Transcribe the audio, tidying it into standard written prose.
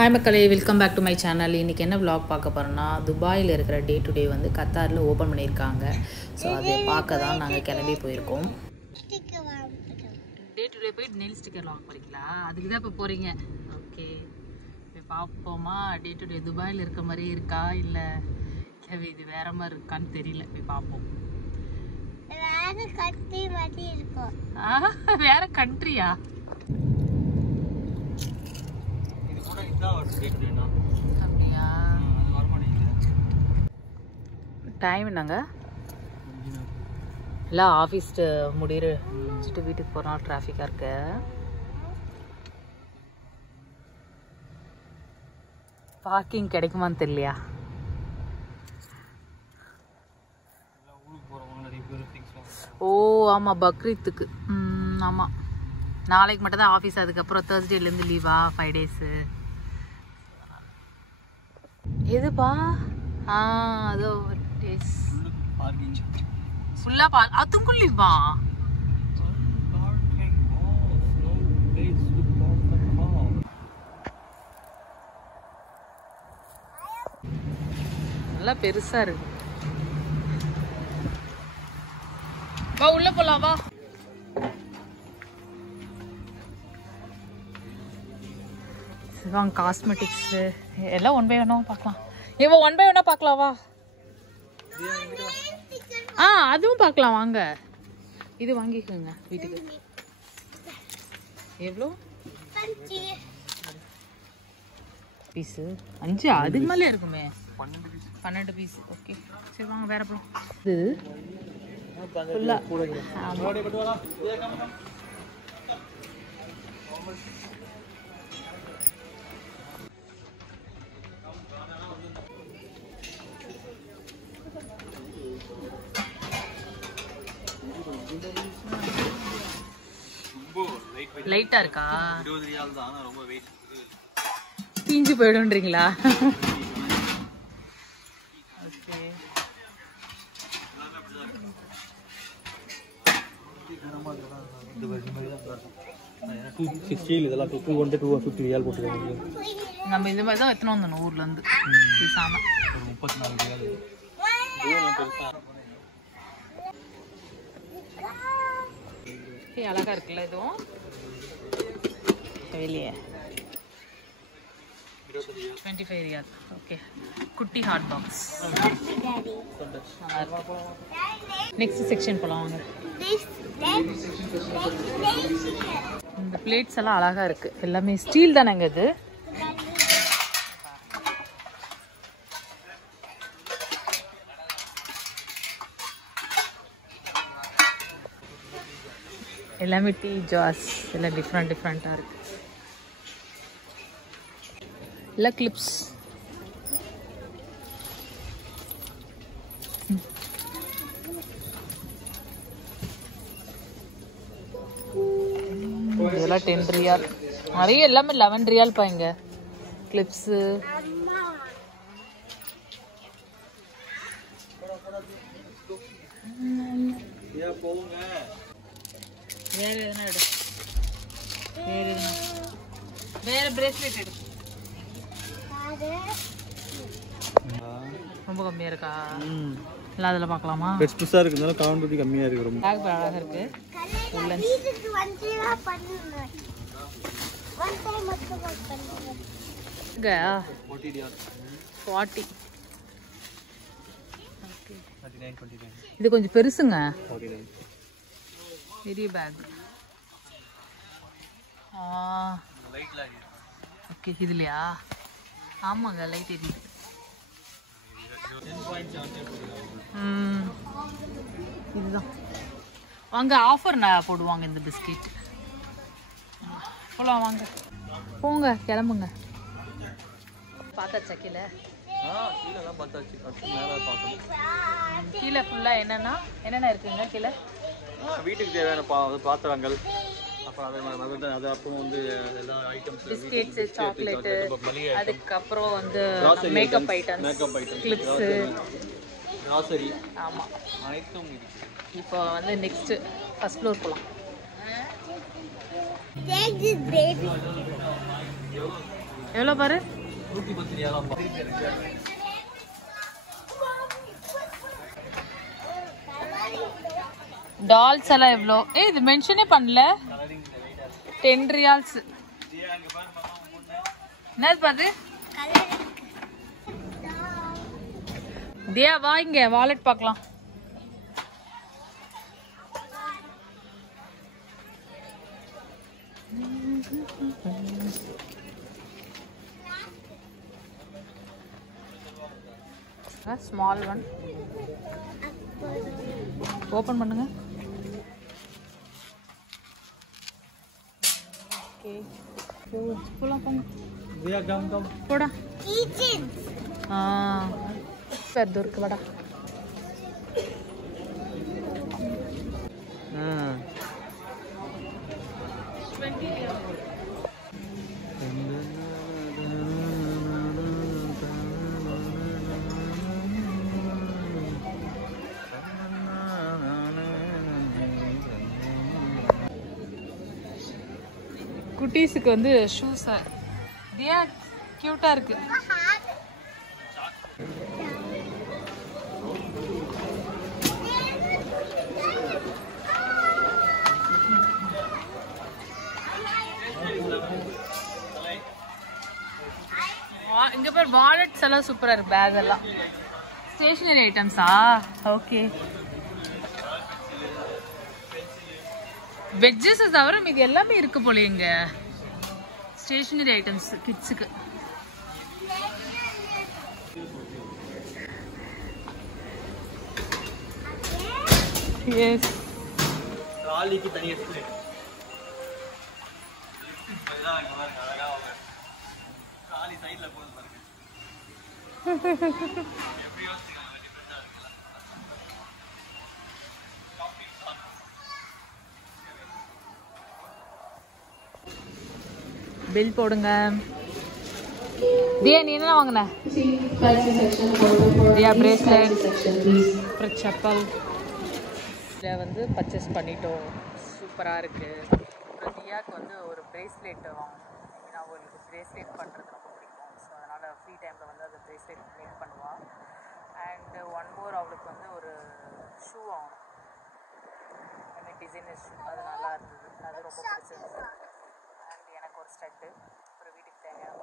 Hi மக்களே, welcome back to my channel. இன்றைக்கி என்ன vlog பார்க்க போகிறோன்னா, துபாயில் இருக்கிற டே டு டே வந்து கத்தாரில் ஓப்பன் பண்ணியிருக்காங்க. ஸோ அதை பார்க்க தான் நாங்கள் கிளம்பி போயிருக்கோம். டே டு டே போய் நெயில் ஸ்டிக்கர் வாங்க போகிறீங்களா? அதுக்கு தான் இப்போ போகிறீங்க. ஓகே, இப்போ பார்ப்போமா டே டு டே துபாயில் இருக்க மாதிரி இருக்கா இல்லை இது வேறு மாதிரி இருக்கான்னு தெரியல. போய் பார்ப்போம். வேற கண்ட்ரியா? அப்படியா? டைம் என்னங்க? எல்லாம் ஆஃபீஸ் முடிச்சுட்டு வீட்டுக்கு போனால் டிராஃபிக்காக இருக்கு. பார்க்கிங் கிடைக்குமான்னு தெரியலையா? ஓ ஆமாம், பக்ரீத்துக்கு. ஆமாம், நாளைக்கு மட்டும் தான் ஆஃபீஸ். அதுக்கப்புறம் தேர்ஸ்டேலேருந்து லீவா 5 டேஸு. எதுப்பா? அதோ டேஸ் ஃபுல்லாக அதுக்கும் லீவா? நல்லா பெருசாக இருக்கு. வா உள்ள போலாம், வா. சிவாங் காஸ்மெட்டிக்ஸ் எல்லாம் ஒன் பை ஒன்னா பார்க்கலாம். இவன் ஒன் பை ஒன்னா பார்க்கலாம், வா. அதுவும் பார்க்கலாம், வாங்க. இது வாங்கிக்கோங்க வீட்டுக்கு. எவ்வளோ பீஸு? 5? அதுக்கு மேலே இருக்குமே. 12 பீஸ். ஓகே, சரி வாங்க, வேற போலாம். இது லைட்டா இருக்கா? 20 ரியால் தான், ரொம்ப வெயிட். தீஞ்சு போய்டும்ன்றீங்களா? ஓகே, நம்ம இந்த மாதிரி தான் எத்தனை வந்தோம் ஊர்ல இருந்து. பேசாம 34 ரியால். அழகா இருக்குல்ல இதுவும் வெளியே. 25 ரியால். ஓகே, குட்டி ஹாட் பாக்ஸ். நெக்ஸ்ட் செக்ஷன் போலாம் வாங்க. இந்த பிளேட்ஸ் எல்லாம் அழகா இருக்கு. எல்லாமே ஸ்டீல் தானேங்க இது? எல்லாமே டீ ஜார்ஸ் எல்லாம் டிஃப்ரெண்ட்டாக இருக்கு. எல்லாம் கிளிப்ஸ். இதெல்லாம் 10 ரியால். நிறைய எல்லாமே 11 ரியால் பாருங்க. கிளிப்ஸு வேற எதுனா எடு. வேற பிரேஸ்லெட் எடு. ரொம்ப கம்மியா இருக்கா? எல்லாம் அதில் பார்க்கலாமா? பெருசாக இருக்குனால கவுண்ட் கம்மியாக இருக்கு. ரொம்ப பேக் அழகாக இருக்கு. இங்கே 40. இது கொஞ்சம் பெருசுங்க. பெரிய பேக். ஓகே, இதுலையா? ஆமாங்க, லைட் எரியுது. இதுதான் வாங்க, ஆஃபர் போடுவாங்க இந்த பிஸ்கெட். போலாம் வாங்க, போங்க, கிளம்புங்க. பார்த்தாச்சா கீழே? கீழே ஃபுல்லாக என்னென்ன இருக்குங்க கீழே? வீட்டுக்கு தேவையான பாத்திரங்கள், அப்புறம் வந்து எல்லா ஐட்டம்ஸ், பிஸ்கெட்ஸு, சாக்லேட்டு, அதுக்கப்புறம் வந்து மேக்கப் ஐட்டம்ஸ், கிளிப்ஸு, கிராசரி. ஆமாம், அனைத்தும் இருக்கு. இப்போ வந்து நெக்ஸ்ட்டு ஃபர்ஸ்ட் ஃப்ளோர் போகலாம். எவ்வளோ பாரு? 110 ரியாலாப்பா. டால்ஸ் எல்லாம் எவ்வளோ? இது மென்ஷனே பண்ணல. 10 ரியால்ஸ். என்னது பாரு? தியா வா இங்க வாலெட் பார்க்கலாம். ஸ்மால் ஒன் ஓபன் பண்ணுங்க. ஓகே போலாம் போங்க. தியா கம் போடா. பெருது இருக்கு வாடா. குட்டீஸுக்கு வந்து ஷூஸ் தியா கியூட்டா இருக்கு. இங்க பேர் வாலெட்ஸ் எல்லாம் சூப்பரா இருக்கு. பேக் எல்லாம் ஸ்டேஷனரி ஐட்டம்ஸா? ஓகே. வெஜ்ஜஸ் தவிர மீது எல்லாமே இருக்கு போல. இங்க ஸ்டேஷனரி ஐட்டம்ஸ் கிட்ஸுக்கு. எஸ் ட்ராலிக்கு தனியா ஸ்ப்ளிட். ட்ராலி சைடுல போகுது பாருங்க. எப்படி யோசிச்சீங்க? டிஃபரெண்டா இருக்குல்ல. பில் போடுங்க. தியா நீ என்ன வாங்கின? தியா பிரேஸ்லெட், அப்புறம் செப்பல். இதை வந்து பர்ச்சேஸ் பண்ணிட்டோம். சூப்பராக இருக்குது. அப்புறம் தியாவுக்கு வந்து ஒரு பிரேஸ்லெட் வாங்கணும். ஏன்னா அவங்களுக்கு பிரேஸ்லெட் பண்ணுறது ரொம்ப பிடிக்கும். ஸோ அதனால் ஃப்ரீ டைமில் வந்து அந்த பிரேஸ்லெட் மேக் பண்ணுவாள். அண்டு ஒன் மோர் அவளுக்கு வந்து ஒரு ஷூ வாங்கணும். அந்த டிசைனர் ஷூ. அது நல்லா இருந்தது. அது ரொம்ப பிடிச்சிருந்தது. அண்ட் எனக்கு ஒரு ஸ்டட்டு. ஒரு வீட்டுக்கு தேவையான